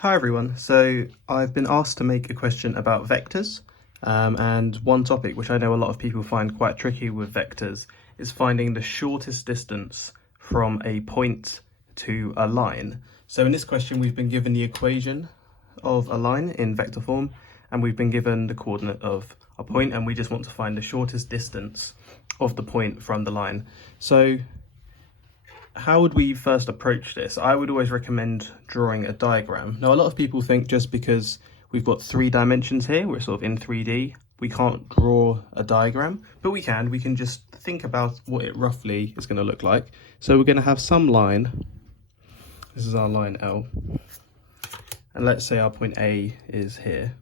Hi everyone, so I've been asked to make a question about vectors, and one topic which I know a lot of people find quite tricky with vectors is finding the shortest distance from a point to a line. So in this question we've been given the equation of a line in vector form, and we've been given the coordinate of a point, and we just want to find the shortest distance of the point from the line. So how would we first approach this? I would always recommend drawing a diagram. Now, a lot of people think just because we've got 3 dimensions here, we're sort of in 3D, we can't draw a diagram, but we can just think about what it roughly is going to look like. So we're going to have some line, this is our line L, and let's say our point A is here.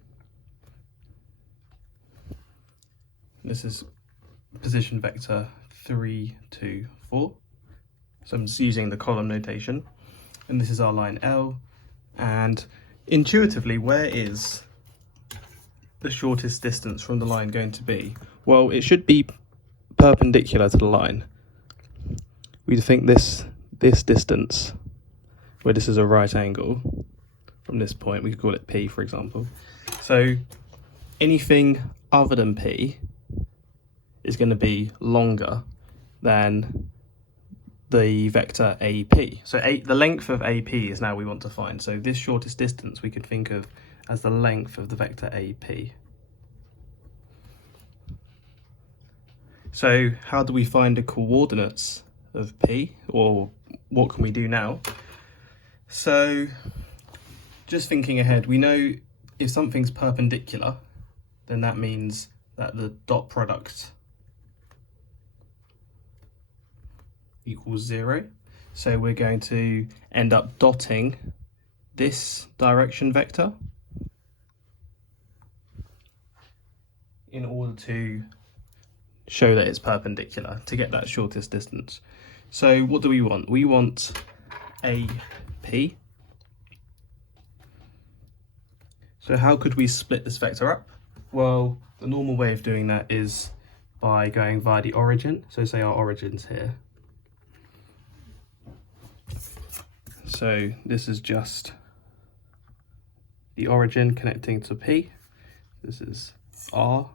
This is position vector 3, 2, 4. So I'm just using the column notation, and this is our line L, and intuitively, where is the shortest distance from the line going to be? Well, it should be perpendicular to the line. We'd think this distance, where this is a right angle from this point, we could call it P, for example. So anything other than P is going to be longer than the vector AP. So the length of AP is now we want to find. So this shortest distance we could think of as the length of the vector AP. So how do we find the coordinates of P, or what can we do now? So just thinking ahead, we know if something's perpendicular, then that means that the dot product equals 0. So we're going to end up dotting this direction vector in order to show that it's perpendicular to get that shortest distance. So what do we want? We want AP. So how could we split this vector up? Well, the normal way of doing that is by going via the origin. So say our origin's here. So this is just the origin connecting to P. This is R,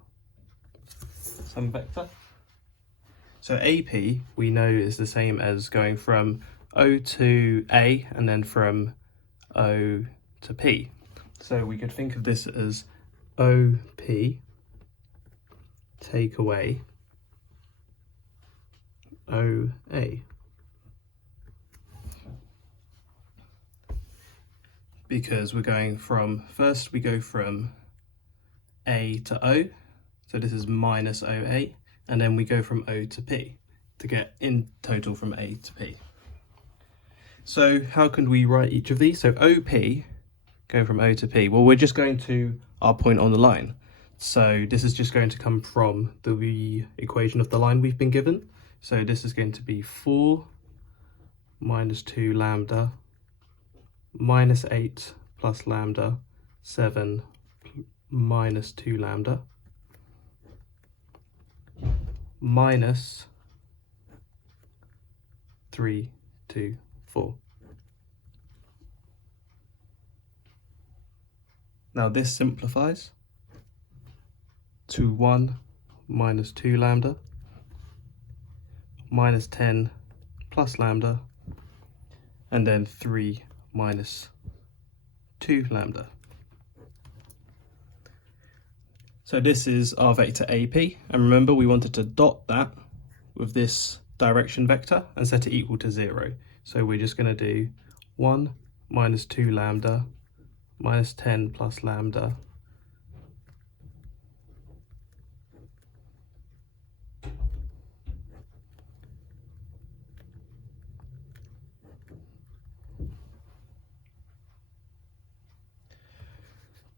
some vector. So AP we know is the same as going from O to A and then from O to P. So we could think of this as OP take away OA. Because we're going from, first we go from A to O, so this is minus OA, and then we go from O to P to get in total from A to P. So how can we write each of these? So OP, going from O to P, well, we're just going to our point on the line. So this is just going to come from the equation of the line we've been given. So this is going to be 4 minus 2 lambda minus 8 plus lambda, 7 minus 2 lambda, minus 3, 2, 4. Now this simplifies to 1 minus 2 lambda, minus 10 plus lambda, and then 3 minus 2 lambda. So this is our vector AP, and remember we wanted to dot that with this direction vector and set it equal to 0. So we're just going to do 1 minus 2 lambda minus 10 plus lambda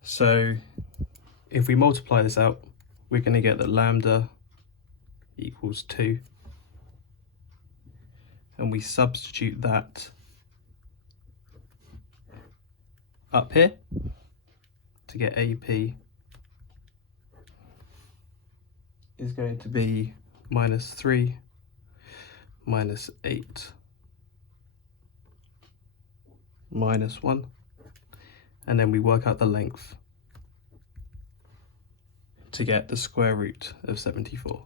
So if we multiply this out, we're going to get that lambda equals 2. And we substitute that up here to get AP is going to be minus 3 minus 8 minus 1, and then we work out the length to get the square root of 74.